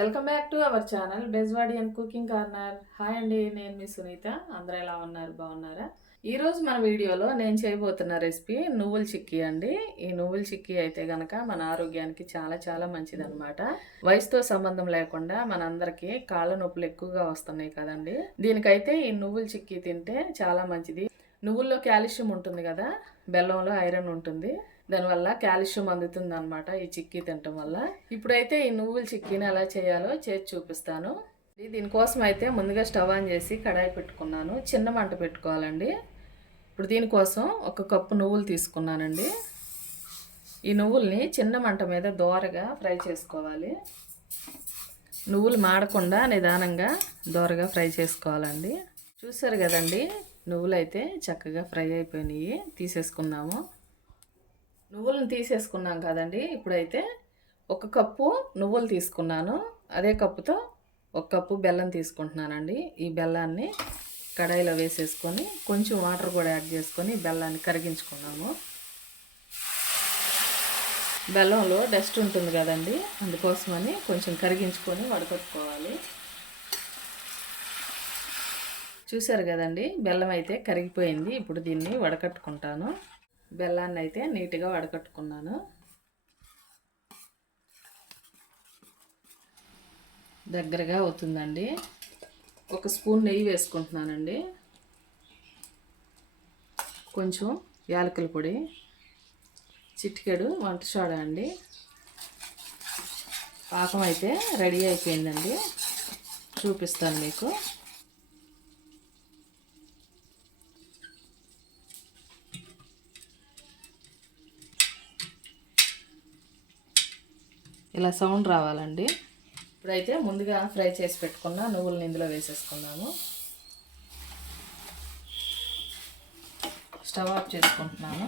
Welcome back to our channel Bezwadi and cooking corner. Hi అండి, నేను మీ సునీత. అందరూ ఎలా ఉన్నారు, బాగున్నారా? ఈరోజు మన వీడియోలో నేను చేయబోతున్న రెసిపీ నువ్వుల చిక్కీ అండి. ఈ నువ్వుల చిక్కీ అయితే గనక మన ఆరోగ్యానికి చాలా చాలా మంచిదన్నమాట. వయసుతో సంబంధం లేకుండా మనందరికీ కాళ్ళ నొప్పులు ఎక్కువగా వస్తున్నాయి కదండి. దీనికైతే ఈ నువ్వుల చిక్కీ తింటే చాలా మంచిది. నువ్వుల్లో కాల్షియం ఉంటుంది కదా, బెల్లంలో ఐరన్ ఉంటుంది. దానివల్ల కాల్షియం అందుతుంది అనమాట ఈ చిక్కీ తినటం వల్ల. ఇప్పుడైతే ఈ నువ్వుల చిక్కీని ఎలా చేయాలో చేసి చూపిస్తాను. దీనికోసం అయితే ముందుగా స్టవ్ ఆన్ చేసి కడాయి పెట్టుకున్నాను. చిన్న మంట పెట్టుకోవాలండి. ఇప్పుడు దీనికోసం 1 కప్పు నువ్వులు తీసుకున్నానండి. ఈ నువ్వుల్ని చిన్న మంట మీద దోరగా ఫ్రై చేసుకోవాలి. నువ్వులు మాడకుండా నిదానంగా దోరగా ఫ్రై చేసుకోవాలండి. చూసారు కదండి, నువ్వులు అయితే చక్కగా ఫ్రై అయిపోయినాయి. తీసేసుకున్నాము. నువ్వులను తీసేసుకున్నాం కదండి. ఇప్పుడైతే 1 కప్పు నువ్వులు తీసుకున్నాను. అదే కప్పుతో 1 కప్పు బెల్లం తీసుకుంటున్నానండి. ఈ బెల్లాన్ని కడాయిలో వేసేసుకొని కొంచెం వాటర్ కూడా యాడ్ చేసుకొని బెల్లాన్ని కరిగించుకున్నాము. బెల్లంలో డస్ట్ ఉంటుంది కదండి, అందుకోసమని కొంచెం కరిగించుకొని వడకట్టుకోవాలి. చూసారు కదండి, బెల్లం అయితే కరిగిపోయింది. ఇప్పుడు దీన్ని వడకట్టుకుంటాను. బెల్లాన్ని అయితే నీట్గా వడకట్టుకున్నాను. దగ్గరగా అవుతుందండి. 1 స్పూన్ నెయ్యి వేసుకుంటున్నానండి. కొంచెం యాలకుల పొడి, చిటికెడు వంట సోడా అండి. పాకం అయితే రెడీ అయిపోయిందండి, చూపిస్తాను మీకు. ఇలా సౌండ్ రావాలండి. ఇప్పుడైతే ముందుగా ఫ్రై చేసి పెట్టుకున్న నువ్వులను ఇందులో వేసేసుకున్నాము. స్టవ్ ఆఫ్ చేసుకుంటున్నాను.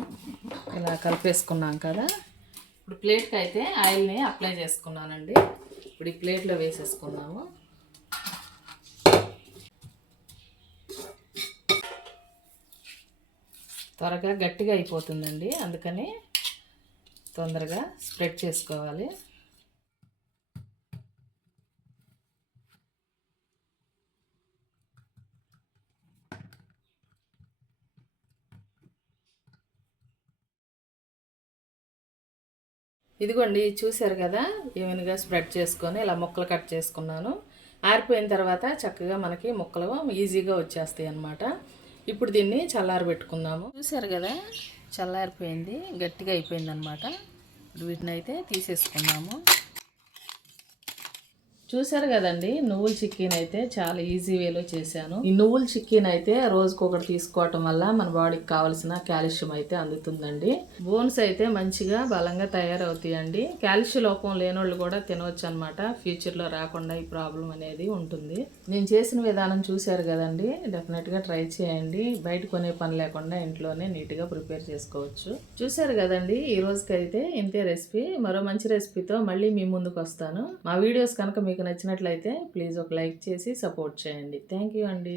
ఇలా కలిపేసుకున్నాం కదా. ఇప్పుడు ప్లేట్కి అయితే ఆయిల్ని అప్లై చేసుకున్నానండి. ఇప్పుడు ఈ ప్లేట్లో వేసేసుకున్నాము. త్వరగా గట్టిగా అయిపోతుందండి, అందుకని తొందరగా స్ప్రెడ్ చేసుకోవాలి. ఇదిగోండి, చూసారు కదా, ఈవెన్గా స్ప్రెడ్ చేసుకొని ఇలా ముక్కలు కట్ చేసుకున్నాను. ఆరిపోయిన తర్వాత చక్కగా మనకి ముక్కలు ఈజీగా వచ్చేస్తాయి అన్నమాట. ఇప్పుడు దీన్ని చల్లారబెట్టుకుందాము. చూసారు కదా, చల్లారిపోయింది, గట్టిగా అయిపోయింది అనమాట. వీటిని అయితే తీసేసుకున్నాము. చూసారు కదండి, నువ్వుల చిక్కీని అయితే చాలా ఈజీ వేలో చేశాను. ఈ నువ్వుల చిక్కీని అయితే రోజుకొకటి తీసుకోవటం వల్ల మన బాడీకి కావాల్సిన కాల్షియం అయితే అందుతుందండి. బోన్స్ అయితే మంచిగా బలంగా తయారవుతాయండి. కాల్షియం లోపం లేనోళ్ళు కూడా తినవచ్చు అనమాట. ఫ్యూచర్లో రాకుండా ఈ ప్రాబ్లం అనేది ఉంటుంది. నేను చేసిన విధానం చూశారు కదండి, డెఫినెట్గా ట్రై చేయండి. బయట కొనే పని లేకుండా ఇంట్లోనే నీట్గా ప్రిపేర్ చేసుకోవచ్చు. చూసారు కదండి, ఈ రోజుకైతే ఇంతే రెసిపీ. మరో మంచి రెసిపీతో మళ్ళీ మీ ముందుకు వస్తాను. మా వీడియోస్ కనుక మీకు నచ్చినట్లయితే ప్లీజ్ ఒక లైక్ చేసి సపోర్ట్ చేయండి. థ్యాంక్ యూ అండి.